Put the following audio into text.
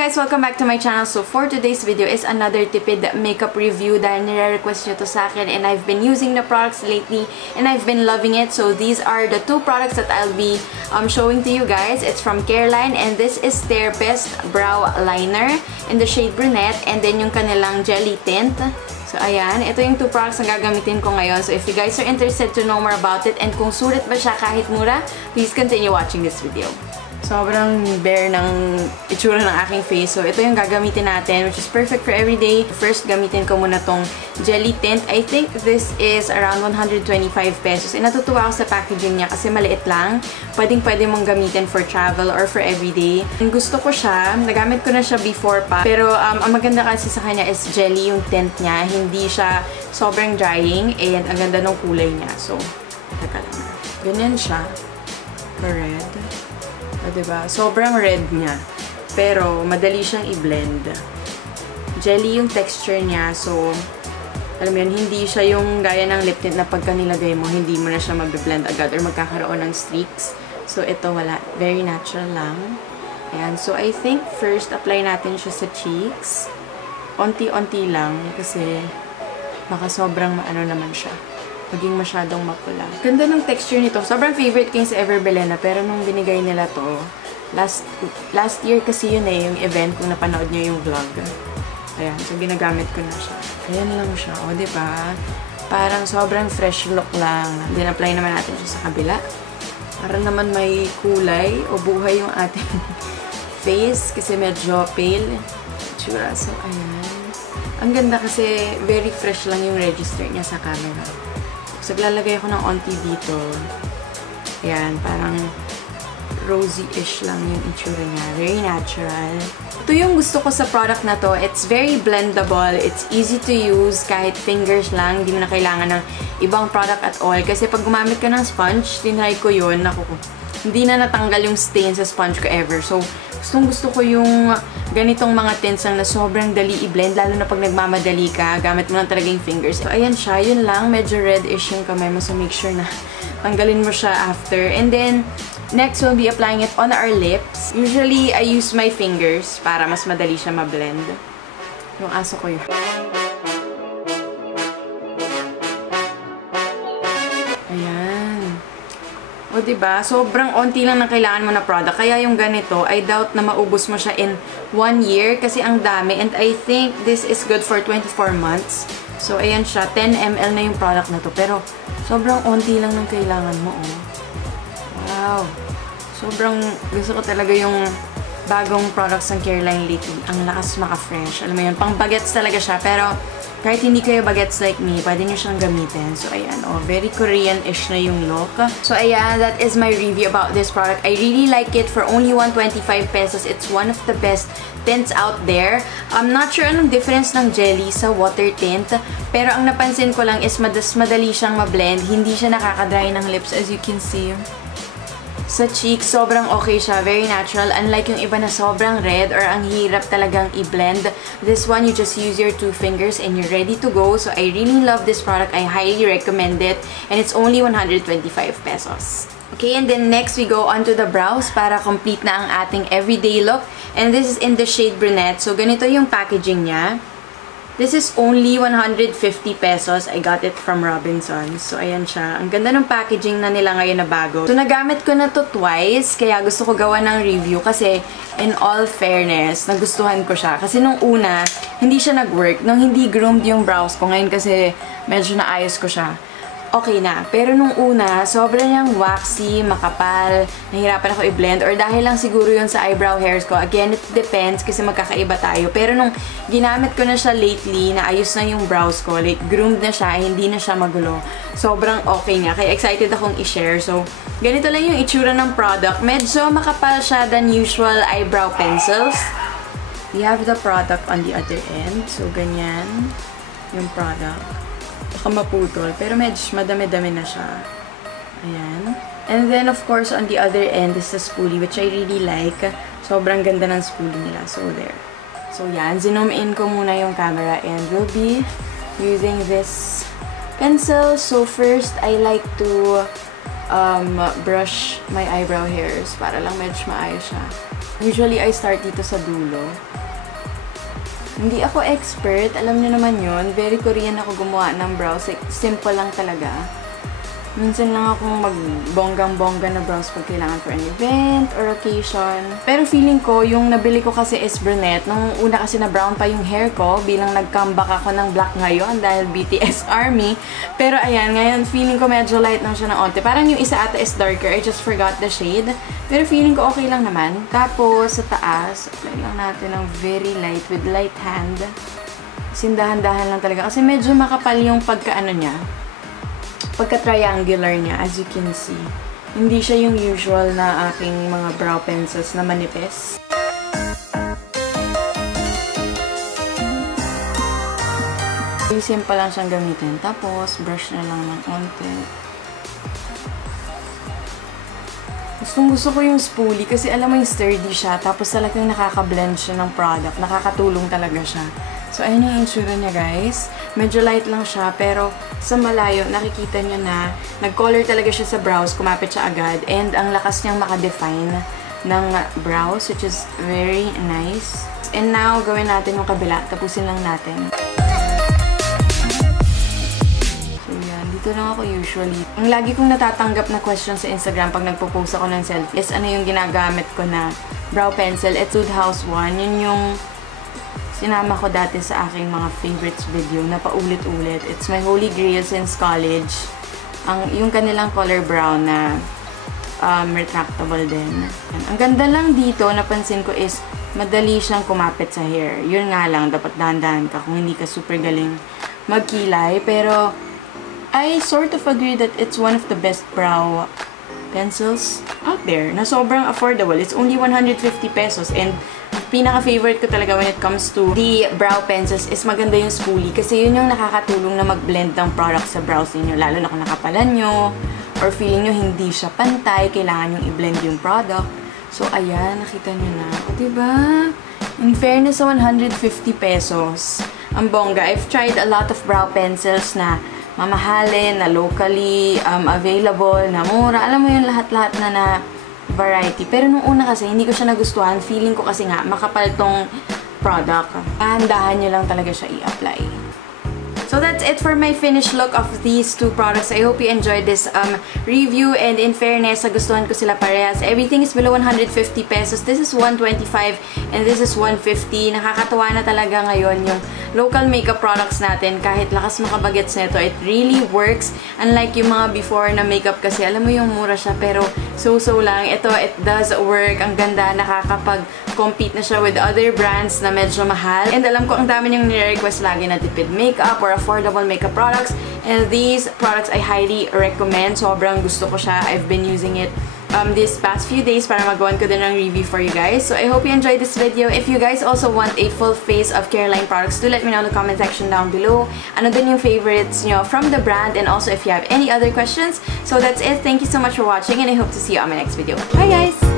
guys! Welcome back to my channel. So for today's video is another tipid makeup review dahil nire-request nyo to sa akin and I've been using the products lately and I've been loving it. So these are the two products that I'll be showing to you guys. It's from CARELINE and this is their Best Brow Liner in the shade Brunette and then yung kanilang Jelly Tint. So ayan, ito yung two products na gagamitin ko ngayon. So if you guys are interested to know more about it and kung sulit ba siya kahit mura, please continue watching this video. Sobrang bare ng itsura ng aking face. So, ito yung gagamitin natin, which is perfect for everyday. First, gamitin ko muna tong Jelly Tint. I think this is around 125 pesos. And natutuwa ako sa packaging niya kasi maliit lang. Pwede mong gamitin for travel or for everyday. And gusto ko siya. Nagamit ko na siya before pa. Pero, ang maganda kasi sa kanya is jelly yung tint niya. Hindi siya sobrang drying. And ang ganda ng kulay niya. So, teka lang. Ganyan siya. Red. Diba? Sobrang red niya. Pero, madali siyang i-blend. Jelly yung texture niya. So, alam mo yun, hindi siya yung gaya ng lip tint na pagka nilagay mo, hindi mo na siya mag-blend agad or magkakaroon ng streaks. So, ito wala. Very natural lang. Ayan. So, I think first, apply natin siya sa cheeks. Onti-onti lang. Kasi, baka sobrang maano naman siya. Maging masyadong mapula. Ganda ng texture nito. Sobrang favorite ko yung sa Everbelena. Pero nung binigay nila to, last year kasi yun eh, yung event kung napanood nyo yung vlog. Ayan. So, ginagamit ko na siya. Ayan lang siya. O, diba? Parang sobrang fresh look lang. Then, apply naman natin siya sa kabila. Para naman may kulay o buhay yung ating face. Kasi medyo pale. Tsura. So, ayan. Ang ganda kasi very fresh lang yung register niya sa camera. So, lalagay ako ng onti dito. Ayan, parang rosy-ish lang yung itsura niya. Very natural. Ito yung gusto ko sa product na to. It's very blendable. It's easy to use. Kahit fingers lang. Hindi mo na kailangan ng ibang product at all. Kasi pag gumamit ka ng sponge, tinry ko yun. Naku, hindi na natanggal yung stain sa sponge ko ever. So, gusto ko yung ganitong mga tints na sobrang dali i-blend, lalo na pag nagmamadali ka, gamit mo lang talaga yung fingers. So, ayan siya. Yun lang. Medyo red-ish yung kamay mo. So, make sure na tanggalin mo siya after. And then, next, we'll be applying it on our lips. Usually, I use my fingers para mas madali siya ma-blend. Yung aso ko yun. O, diba? Sobrang onti lang na kailangan mo na product. Kaya yung ganito, I doubt na maubos mo siya in 1 year kasi ang dami. And I think this is good for 24 months. So, ayan siya. 10 ml na yung product na to. Pero, sobrang onti lang ng kailangan mo, oh. Wow. Sobrang gusto ko talaga yung bagong products ng CARELINE lately. Ang lakas maka-fresh. Alam mo yun, pang bagets talaga siya. Pero, kahit hindi kayo bagets like me, pwede nyo siyang gamitin. So, ayan. Oh, very Korean-ish na yung look. So, ayan. That is my review about this product. I really like it for only 125 pesos. It's one of the best tints out there. I'm not sure anong difference ng jelly sa water tint. Pero, ang napansin ko lang is madali siyang ma-blend. Hindi siya nakakadry ng lips as you can see. Sa cheeks, sobrang okay siya. Very natural. Unlike yung iba na sobrang red or ang hirap talagang i-blend. This one, you just use your 2 fingers and you're ready to go. So, I really love this product. I highly recommend it. And it's only 125 pesos. Okay, and then next, we go on to the brows para complete na ang ating everyday look. And this is in the shade Brunette. So, ganito yung packaging niya. This is only 150 pesos. I got it from Robinsons. So, ayan siya. Ang ganda ng packaging na nila ngayon na bago. So, nagamit ko na to twice. Kaya gusto ko gawa ng review. Kasi, in all fairness, nagustuhan ko siya. Kasi nung una, hindi siya nag-work. Nung hindi groomed yung brows ko. Ngayon kasi, medyo naayos ko siya. Okay na. Pero nung una, sobrang niyang waxy, makapal, nahirapan ako i-blend. Or dahil lang siguro yun sa eyebrow hairs ko. Again, it depends kasi magkakaiba tayo. Pero nung ginamit ko na siya lately, naayos na yung brows ko. Like, groomed na siya, hindi na siya magulo. Sobrang okay niya. Kaya excited akong i-share. So, ganito lang yung itsura ng product. Medyo makapal siya than usual eyebrow pencils. We have the product on the other end. So, ganyan yung product. Baka maputol. Pero medyo madami-dami na siya. Ayan. And then, of course, on the other end is the spoolie, which I really like. Sobrang ganda ng spoolie nila. So, there. So, yan. Zoom in ko muna yung camera and we'll be using this pencil. So, first, I like to brush my eyebrow hairs para lang medyo maayos siya. Usually, I start dito sa dulo. Hindi ako expert. Alam niyo naman yun. Very Korean ako gumawa ng brows. Like, simple lang talaga. Minsan lang akong mag-bonggang-bongga na brows pag kailangan for an event or occasion. Pero feeling ko, yung nabili ko kasi is brunette. Nung una kasi na brown pa yung hair ko, bilang nag-comeback ako ng black ngayon dahil BTS Army. Pero ayan, ngayon feeling ko medyo light lang siya ng onte. Parang yung isa ata is darker. I just forgot the shade. Pero feeling ko okay lang naman. Tapos, sa taas, apply lang natin ng very light with light hand. Sindahan-dahan lang talaga. Kasi medyo makapal yung pagka-ano niya. Pagka-triangular niya, as you can see. Hindi siya yung usual na aking mga brow pencils na manipis. Simple lang siyang gamitin. Tapos, brush na lang ng onte. Gusto ko yung spoolie kasi alam mo yung sturdy siya. Tapos talagang nakaka-blend siya ng product. Nakakatulong talaga siya. So, ayun yung itsura niya, guys. Medyo light lang siya, pero sa malayo, nakikita niyo na nag-color talaga siya sa brows. Kumapit siya agad. And ang lakas niyang makadefine ng brows, which is very nice. And now, gawin natin yung kabila. Tapusin lang natin. So, yan. Dito lang ako usually. Ang lagi kong natatanggap na question sa Instagram pag nagpo-post ako ng selfie is ano yung ginagamit ko na brow pencil. It's Etude House 1. Yun yung sinama ko dati sa aking mga favorites video na paulit-ulit. It's my holy grail since college. Yung kanilang color brown na retractable din. Ang ganda lang dito, napansin ko is madali siyang kumapit sa hair. Yun nga lang, dapat dahan-dahan ka kung hindi ka super galing magkilay. Pero I sort of agree that it's one of the best brow pencils out there na sobrang affordable. It's only 150 pesos and pinaka-favorite ko talaga when it comes to the brow pencils is maganda yung spoolie kasi yun yung nakakatulong na mag-blend ng product sa brows niyo, lalo na kung nakapalan nyo or feeling nyo hindi siya pantay, kailangan yung i-blend yung product. So, ayan, nakita nyo na. O, diba? In fairness sa 150 pesos, ang bongga. I've tried a lot of brow pencils na mamahalin, na locally available, na mura. Alam mo yung lahat-lahat na variety. Pero nung una kasi, hindi ko siya nagustuhan. Feeling ko kasi nga, makapal tong product. Dahan-dahan nyo lang talaga siya i-apply. So that's it for my finished look of these two products. I hope you enjoyed this review. And in fairness, nagustuhan ko sila parehas. Everything is below 150 pesos. This is 125 and this is 150. Nakakatawa na talaga ngayon yung local makeup products natin. Kahit lakas makabagets nito, it really works. Unlike yung mga before na makeup kasi, alam mo yung mura siya pero so-so lang. Ito, it does work. Ang ganda, nakakapag-compete na siya with other brands na medyo mahal. And alam ko, ang dami niyong nire-request lagi na tipid makeup or affordable makeup products. And these products I highly recommend. Sobrang gusto ko siya. I've been using it this past few days para magawan ko din ng review for you guys. So I hope you enjoyed this video. If you guys also want a full face of CARELINE products, do let me know in the comment section down below. Ano din yung favorites nyo from the brand, and also if you have any other questions. So that's it. Thank you so much for watching and I hope to see you on my next video. Bye guys!